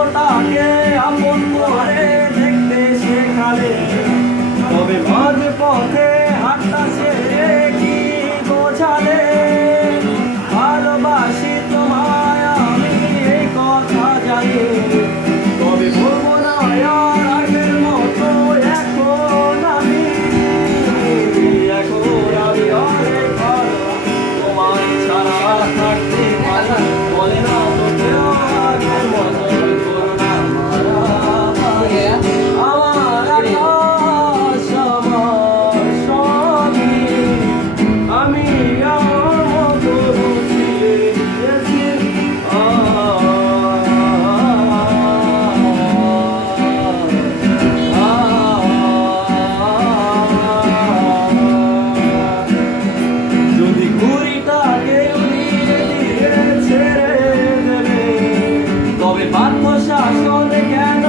স্বার্থটাকে আপন করে দেখতে শেখালে, তবে মাঝ পথে হাতটা ছেড়ে কি বোঝালে? ভালোবাসি তোমায় আমি এই কথা জানি, তবে বলবো না আর আগের মতো। এখন আমি অনেক ভালো, তোমায় ছাড়া থাকতে পারি। বলে না তো কেউ আগের মতো করো না মারামারি। আমার আকাশ আমার সবই আমি আমার মতো বুঝিয়ে দিয়েছি। যদি ঘুড়িটাকে উড়িয়ে দিয়ে ছেড়ে দেবে, তবে বাধ্য শাসনে কেন